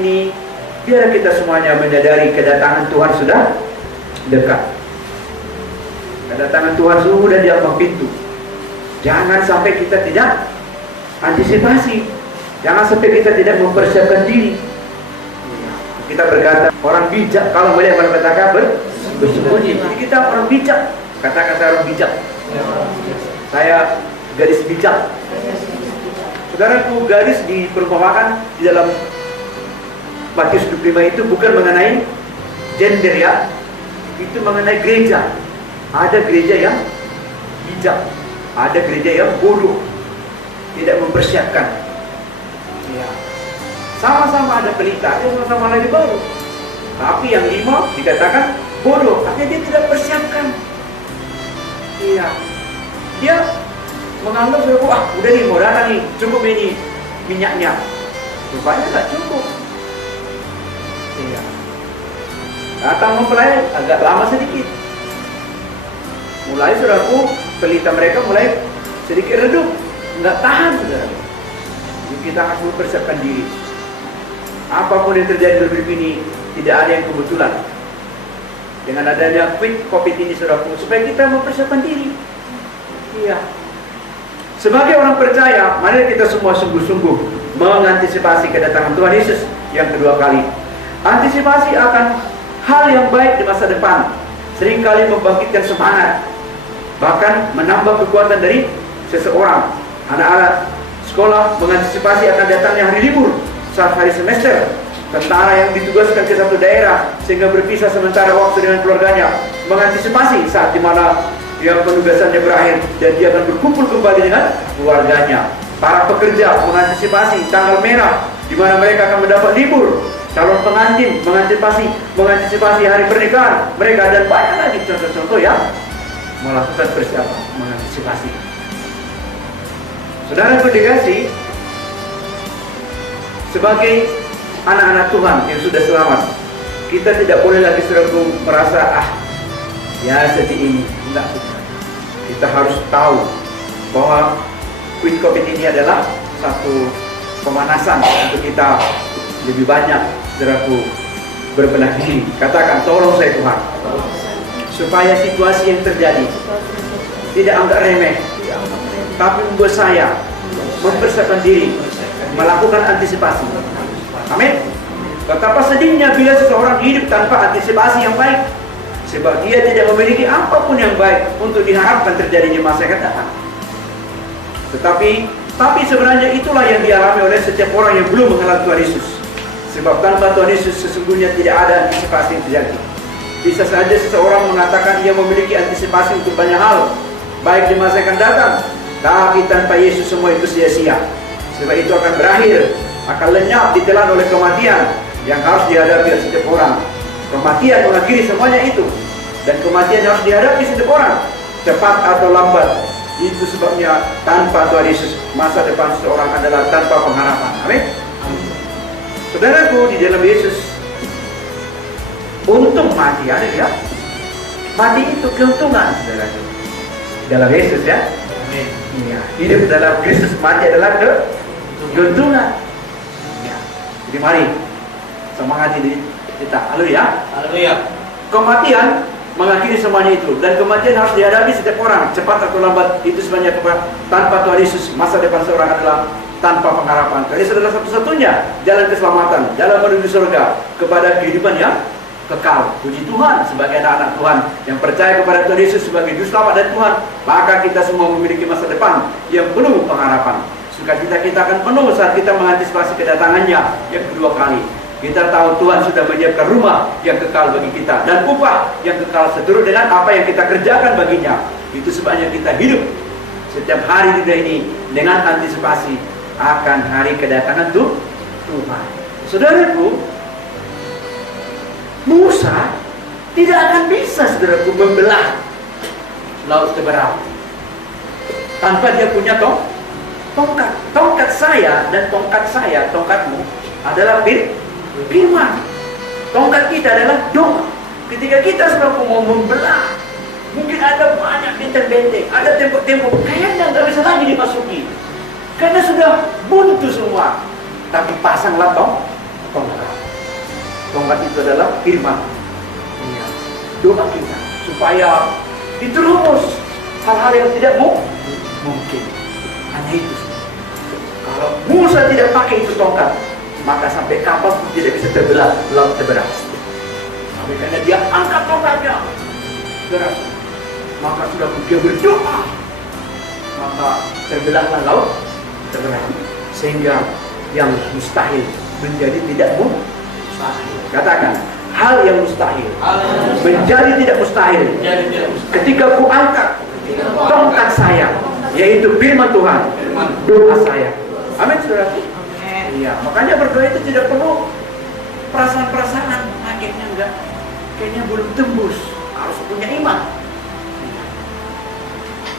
ini, biar kita semuanya menyadari kedatangan Tuhan sudah dekat. Kedatangan Tuhan sudah di ambang pintu. Jangan sampai kita tidak antisipasi. Jangan sampai kita tidak mempersiapkan diri. Kita berkata, orang bijak kalau melihat malapetaka bersembunyi. Jadi kita orang bijak. Katakan saya orang bijak. Saya gadis bijak. Saudaraku, gadis diperumpamakan di dalam Matius 25 itu bukan mengenai gender ya. Itu mengenai gereja. Ada gereja yang bijak, ada gereja yang bodoh, tidak mempersiapkan. Ya. Sama-sama ada pelita, dia sama-sama lagi baru. Tapi yang 5 dikatakan bodoh, artinya dia tidak persiapkan. Iya. Dia menganggap udah nih mau datang nih, cukup ini minyaknya. Rupanya nggak cukup. Iya. Datang mempelai agak lama sedikit. Mulai saudaraku, pelita mereka mulai sedikit redup, nggak tahan saudara. Jadi kita harus mempersiapkan diri. Apapun yang terjadi dalam hidup ini, tidak ada yang kebetulan. Dengan adanya COVID ini saudaraku, supaya kita mempersiapkan diri. Iya. Sebagai orang percaya, mari kita semua sungguh-sungguh mengantisipasi kedatangan Tuhan Yesus yang kedua kali. Antisipasi akan hal yang baik di masa depan seringkali membangkitkan semangat, bahkan menambah kekuatan dari seseorang. Anak-anak sekolah mengantisipasi akan datangnya hari libur saat hari semester. Tentara yang ditugaskan ke satu daerah sehingga berpisah sementara waktu dengan keluarganya mengantisipasi saat dimana yang penugasannya berakhir dan dia akan berkumpul kembali dengan keluarganya. Para pekerja mengantisipasi tanggal merah di mana mereka akan mendapat libur. Calon pengantin mengantisipasi hari pernikahan mereka, dan banyak lagi contoh-contoh yang melakukan persiapan mengantisipasi. Saudara dikasih, sebagai anak-anak Tuhan yang sudah selamat, kita tidak boleh lagi selalu merasa ya seperti ini. Enggak. Kita harus tahu bahwa COVID ini adalah satu pemanasan untuk kita lebih banyak saudaraku berbenah diri. Katakan, tolong saya Tuhan, supaya situasi yang terjadi tidak anggap remeh, tapi membuat saya mempersiapkan diri, melakukan antisipasi. Amin. Betapa sedihnya bila seseorang hidup tanpa antisipasi yang baik, sebab dia tidak memiliki apapun yang baik untuk diharapkan terjadi di masa yang datang. Tetapi sebenarnya itulah yang dialami oleh setiap orang yang belum mengenal Tuhan Yesus. Sebab tanpa Tuhan Yesus sesungguhnya tidak ada antisipasi yang terjadi. Bisa saja seseorang mengatakan ia memiliki antisipasi untuk banyak hal, baik di masa yang akan datang, tapi tanpa Yesus semua itu sia-sia. Sebab itu akan berakhir, akan lenyap ditelan oleh kematian yang harus dihadapi oleh setiap orang. Kematian mengakhiri semuanya itu, dan kematian harus dihadapi setiap orang, cepat atau lambat. Itu sebabnya tanpa Tuhan Yesus, masa depan seseorang adalah tanpa pengharapan. Amin. Saudaraku, di dalam Yesus, untung mati, ada ya? Mati itu keuntungan, saudaraku. Dalam Yesus ya. Amin. Ya, hidup dalam Kristus, mati adalah keuntungan. Ya. Jadi mari semangat ini kita. Haleluya. Haleluya. Kematian mengakhiri semuanya itu, dan kematian harus dihadapi setiap orang, cepat atau lambat. Itu sebenarnya tanpa Tuhan Yesus, masa depan seorang adalah tanpa pengharapan. Karena itu adalah satu-satunya jalan keselamatan, jalan menuju surga, kepada kehidupan yang kekal. Puji Tuhan, sebagai anak-anak Tuhan yang percaya kepada Tuhan Yesus sebagai juru selamat dan Tuhan, maka kita semua memiliki masa depan yang penuh pengharapan. Sukacita kita akan penuh saat kita mengantisipasi kedatangannya yang kedua kali. Kita tahu Tuhan sudah menyiapkan rumah yang kekal bagi kita, dan upah yang kekal seturut dengan apa yang kita kerjakan baginya. Itu sebabnya kita hidup setiap hari di dunia ini dengan antisipasi akan hari kedatangan Tuhan. Saudaraku, Musa tidak akan bisa, saudaraku, membelah laut seberang tanpa dia punya tongkat. Tongkat saya dan tongkat saya, tongkatmu adalah firman. Tongkat kita adalah doa. Ketika kita saudaraku mau membelah, mungkin ada banyak benteng-benteng, ada tembok-tembok, kayaknya nggak bisa lagi dimasuki karena sudah buntu semua. Tapi pasanglah tongkat. Tongkat itu adalah firman. Iya. Doa kita supaya diterus hal-hal yang tidak mungkin. Hanya itu. Kalau Musa tidak pakai itu tongkat, maka sampai kapal pun tidak bisa terbelah, laut terbelah. Tapi karena dia angkat tongkatnya, deras, maka sudah dia berdoa, maka terbelahlah laut terbelah. Sehingga yang mustahil menjadi tidak mustahil. Katakan, hal yang mustahil menjadi tidak mustahil ketika ku angkat tongkat saya, yaitu firman Tuhan, doa saya. Amin, saudara. Iya, makanya berdoa itu tidak perlu perasaan-perasaan. Kayaknya enggak, kayaknya belum tembus. Harus punya iman.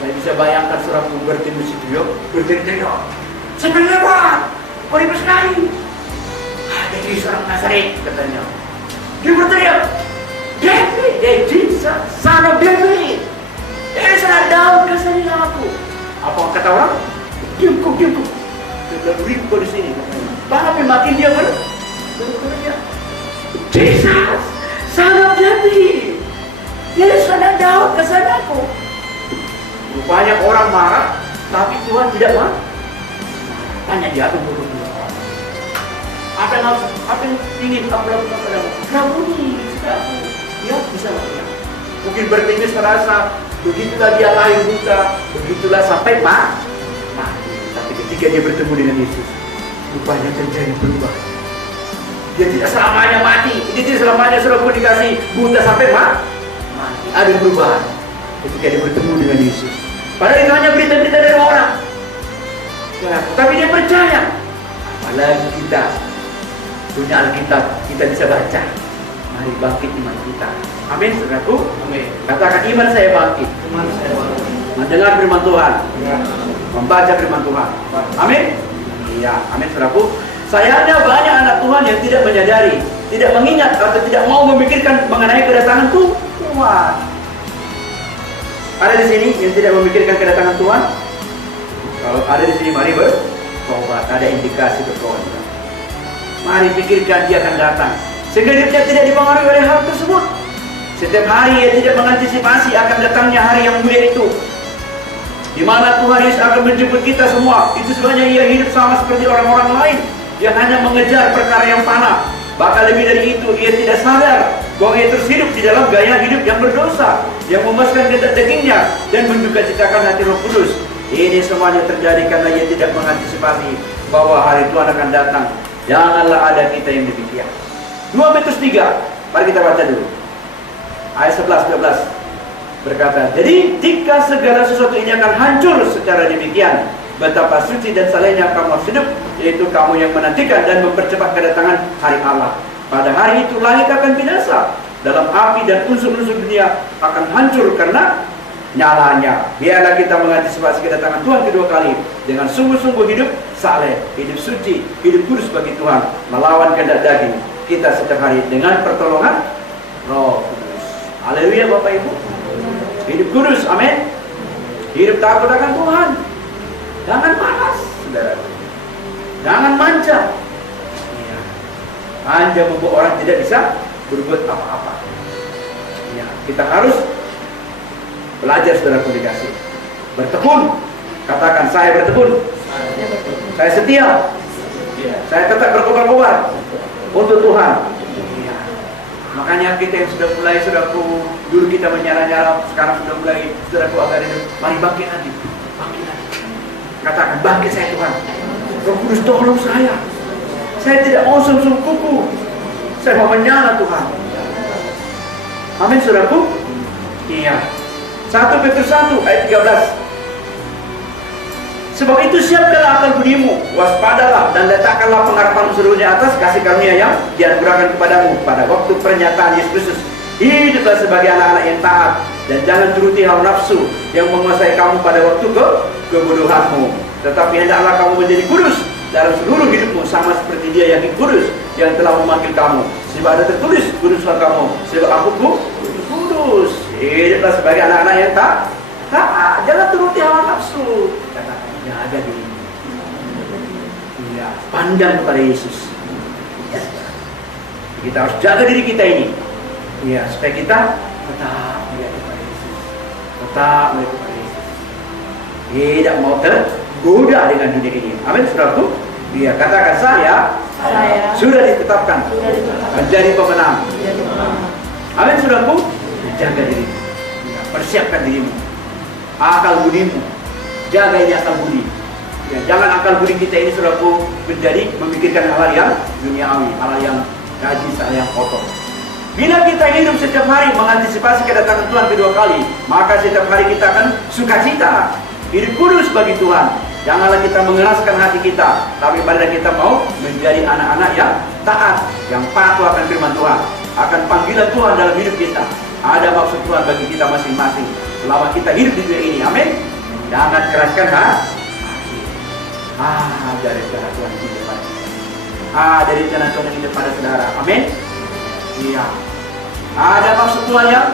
Saya bisa bayangkan seorang Bartimeus itu berteriak, sampai lewat, ribut sekali. Jadi seorang Nazaret katanya. Dia berteriak, David, Jesus, son of David. Sana Daud kasih aku. Apa kata orang? Diamku. Sudah ribut di sini. Tapi makin dia berteriak, Jesus, son of David. Sana Daud kasih aku. Rupanya orang marah, tapi Tuhan tidak marah. Tanya dia tunggu. Apa yang ingin aku lakukan padamu? Rabuni, saudaraku. Dia bisa lakukan. Mungkin Bartimeus merasa begitulah dia lahir buta, begitulah sampai mati. Tapi ketika dia bertemu dengan Yesus, rupanya terjadi perubahan. Dia tidak selamanya mati, dia tidak selamanya sudah dikasih buta sampai mati. Ada perubahan ketika dia bertemu dengan Yesus. Padahal itu hanya berita-berita dari orang. Ya, tapi dia percaya. Apalagi kita punya Alkitab, kita bisa baca. Mari bangkit iman kita. Amin, saudaraku. Amin. Katakan, iman saya bangkit. Mendengar firman Tuhan. Ya. Membaca firman Tuhan. Amin. Iya, amin, saudaraku. Sayangnya banyak anak Tuhan yang tidak menyadari, tidak mengingat atau tidak mau memikirkan mengenai kedatangan Tuhan. Ada di sini yang tidak memikirkan kedatangan Tuhan? Kalau ada di sini, mari bertobat. Ada indikasi bertobat. Mari pikirkan dia akan datang, sehingga dia tidak dipengaruhi oleh hal tersebut. Setiap hari ia tidak mengantisipasi akan datangnya hari yang mulia itu, di mana Tuhan Yesus akan menjemput kita semua. Itu sebabnya ia hidup sama seperti orang-orang lain yang hanya mengejar perkara yang fana. Bahkan lebih dari itu, ia tidak sadar bahwa ia terus hidup di dalam gaya hidup yang berdosa, yang memuaskan kehendak dagingnya dan mendukacitakan hati Roh Kudus. Ini semuanya terjadi karena ia tidak mengantisipasi bahwa hari Tuhan akan datang. Janganlah ada kita yang demikian. 2 Petrus 3, mari kita baca dulu. Ayat 11-12 berkata, jadi jika segala sesuatu ini akan hancur secara demikian, betapa suci dan salehnya kamu harus hidup, yaitu kamu yang menantikan dan mempercepat kedatangan hari Allah. Pada hari itu langit akan binasa, dalam api dan unsur-unsur dunia akan hancur karena nyalanya. Biarlah kita mengantisipasi kedatangan Tuhan kedua kali dengan sungguh-sungguh hidup saleh, hidup suci, hidup kudus bagi Tuhan, melawan kehendak daging kita setiap hari dengan pertolongan Roh Kudus. Haleluya Bapak Ibu. Hidup kudus, amin. Hidup takut akan Tuhan. Jangan malas, saudara. Jangan manja. Ya. Manja membuat orang tidak bisa berbuat apa-apa. Ya, kita harus belajar, saudara, dikasih. Bertekun. Katakan, saya bertekun. Saya setia. Saya tetap berkobar-kobar untuk Tuhan. Ya. Makanya kita yang sudah mulai, saudaraku, dulu kita menyala-nyala, sekarang sudah mulai, saudaraku, agar hidup. Mari bangkit lagi. Bangkit lagi. Katakan, bangkit saya Tuhan. Roh Kudus tolong saya. Saya tidak mau sum-sum kuku. Saya mau menyala Tuhan. Amin, saudaraku. Iya. 1 Petrus 1 ayat 13. Sebab itu siapkanlah akal budimu, waspadalah dan letakkanlah pengharapanmu seluruhnya atas kasih karunia yang dianugerahkan kepadamu pada waktu pernyataan Yesus Kristus. Hiduplah sebagai anak-anak yang taat dan jangan turuti hawa nafsu yang menguasai kamu pada waktu kebodohanmu. Tetapi hendaklah kamu menjadi kudus dalam seluruh hidupmu, sama seperti Dia yang kudus yang telah memanggil kamu. Sebab ada tertulis, kuduslah kamu, sebab aku kudus. Hiduplah sebagai anak-anak yang taat. Jangan turuti hawa nafsu. Katakan, yang ada di ini. Ya, pandang kepada Yesus. Ya. Kita harus jaga diri kita ini. Ya, supaya kita tetap melihat kepada Yesus. Tetap melihat kepada Yesus. Tidak mau tergoda dengan dunia ini. Amin, saudaraku. Dia katakan saya sudah ditetapkan menjadi pemenang. Amin, saudaraku. Jaga dirimu. Ya, persiapkan dirimu. Akal budimu. Jaga ini akal budi. Ya, jangan akal budi kita ini, saudaraku, menjadi memikirkan hal yang duniawi, hal yang najis, hal yang kotor. Bila kita hidup setiap hari mengantisipasi kedatangan Tuhan kedua kali, maka setiap hari kita akan sukacita, hidup kudus bagi Tuhan. Janganlah kita mengeraskan hati kita, tapi pada kita mau menjadi anak-anak yang taat, yang patuh akan firman Tuhan, akan panggilan Tuhan dalam hidup kita. Ada maksud Tuhan bagi kita masing-masing selama kita hidup di dunia ini. Amin. Jangan keraskan hati. Dari rencana Tuhan di depan. Dari rencana Tuhan di depan saudara. Amin. Iya. Ada maksud Tuhan yang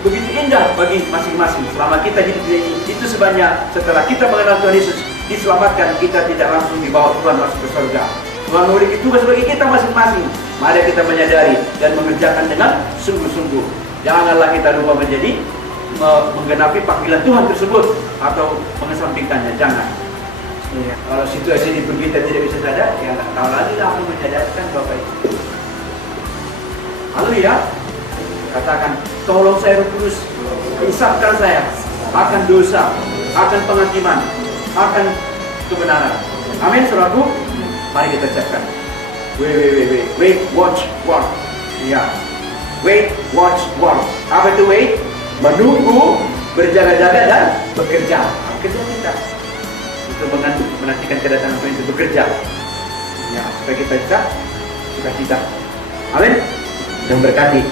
begitu indah bagi masing-masing selama kita hidup di ini. Itu sebabnya setelah kita mengenal Tuhan Yesus, diselamatkan, kita tidak langsung dibawa Tuhan masuk ke surga. Tuhan memiliki tugas bagi kita masing-masing. Mari kita menyadari dan mengerjakan dengan sungguh-sungguh. Janganlah kita lupa menggenapi panggilan Tuhan tersebut atau mengesampingkannya. Jangan. Ya, kalau situasi ini kita tidak bisa sadar, ya nggak tahu lagi lah aku menyadarkan Bapak itu. Haleluya. Katakan, tolong saya Roh Kudus, hisapkan saya akan dosa, akan penghakiman, akan kebenaran. Amin, saudaraku. Mari kita ucapkan. Wait, watch, work. Ya. Wait, watch, work. Apa itu wait? Menunggu, berjaga-jaga dan bekerja. Kerja kita. Itu menantikan kedatangan Tuhan itu bekerja. Ya, supaya kita bisa sukacita. Amin. Dan berkati.